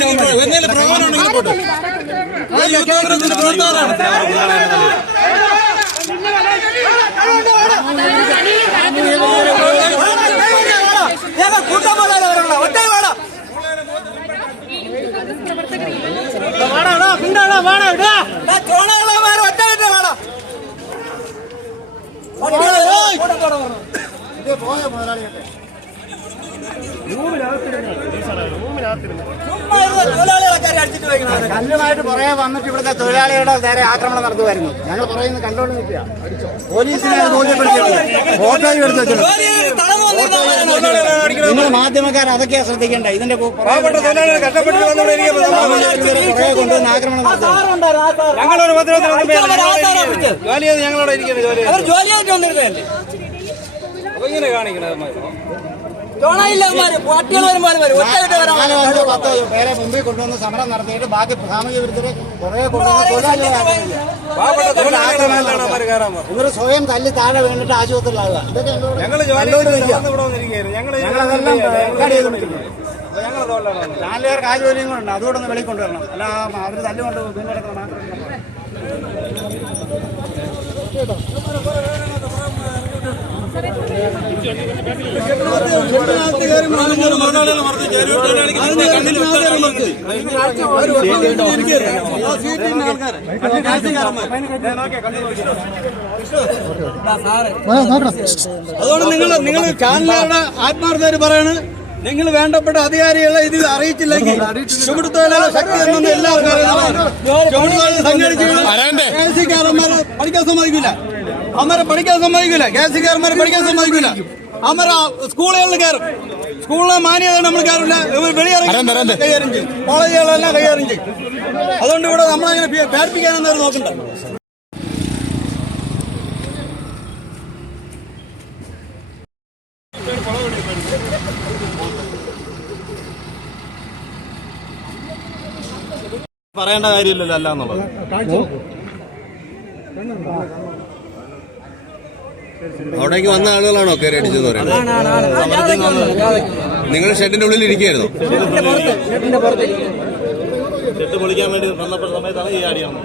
వెన్నెల ప్రమాణం పోటు வாடா பிண்டாடா வாடா விடா தோணாங்களா வேற வட்ட போய முதலாளி കല്ലുമായിട്ട് പുറകെ വന്നിട്ട് ഇവിടുത്തെ തൊഴിലാളികളുടെ നേരെ ആക്രമണം നടത്തുമായിരുന്നു. ഞങ്ങൾ പറയുന്നത് കണ്ടോണ്ട് നിൽക്കുക. പോലീസിനെ ബോധ്യപ്പെടുത്തിയിട്ടുണ്ട് ഫോട്ടോയും എടുത്തു വെച്ചിട്ടുണ്ട്. നിങ്ങൾ മാധ്യമക്കാർ അതൊക്കെയാ ശ്രദ്ധിക്കേണ്ട ഇതിന്റെ പുറകെ പുറകെ കൊണ്ടുവന്ന് ആക്രമണം ജോലി ചെയ്ത് ഇരിക്കുന്നത് ജോലി അപ്പൊ ഇങ്ങനെ കാണിക്കണത് പേരെ മുമ്പിൽ കൊണ്ടുവന്ന് സമരം നടത്തിയിട്ട് ബാക്കി. ഇവർ സ്വയം തല്ലി താഴെ വീണിട്ട് ആശുപത്രിയിലാവുക. ഇതൊക്കെ എന്തുകൊണ്ട് ഞങ്ങൾ ജോലി കണ്ടോണ്ട് ചെയ്ത് നിൽക്കുക. വന്ന് ഇവിടെ വന്നിരിക്കുകയായിരുന്നു. ഞങ്ങൾ ഞങ്ങളതെല്ലാം റെക്കോർഡ് ചെയ്തുകൊണ്ടിരിക്കുന്നു അപ്പൊ ഞങ്ങൾ തൊഴിലാളികളാണ്. ചാനലുകാർക്ക് ആ ജോലിയും കൂടെ ഉണ്ട് അതുകൂടെ ഒന്ന് വെളിക്കൊണ്ടുവരണം അല്ല അവർ തല്ലുകൊണ്ട് വീണ്ടെടുക്കണം മാത്രം അതുകൊണ്ട് നിങ്ങൾ നിങ്ങൾ ചാനലുകളുടെ ആത്മാർത്ഥര് പറയാണ്. നിങ്ങൾ വേണ്ടപ്പെട്ട അധികാരികളെ ഇത് അറിയിച്ചില്ലെങ്കിൽ ചുമട്ടുതൊഴിലാളി ശക്തി എല്ലാവർക്കും പഠിക്കാൻ സമ്മതിക്കില്ല അമ്മരെ പഠിക്കാൻ സമ്മതിക്കില്ല കെ സി കാരന്മാരെ പഠിക്കാൻ സമ്മതിക്കില്ല അമ്മര സ്കൂളുകളിൽ കയറും. സ്കൂളിലെ മാന്യത നമ്മൾ കയറില്ല. ഇവർ വെളിയിറങ്ങി കൈകാര്യം ചെയ്യും. കോളേജുകളെല്ലാം കൈകാര്യം ചെയ്യും. അതുകൊണ്ട് ഇവിടെ നമ്മളങ്ങനെ പേടിപ്പിക്കാനൊന്നും അവർ നോക്കണ്ട. പറയേണ്ട കാര്യമില്ലല്ലോ അല്ല എന്നുള്ളത്. അവിടേക്ക് വന്ന ആളുകളാണോ കയറി അടിച്ചെന്ന് പറയുന്നത്? നിങ്ങൾ ഷെഡിന്റെ ഉള്ളിൽ ഇരിക്കുകയായിരുന്നു? ഷെഡ് പൊളിക്കാൻ വേണ്ടി വന്നപ്പോൾ സമയത്താണ് ഈ ആടിയാണ്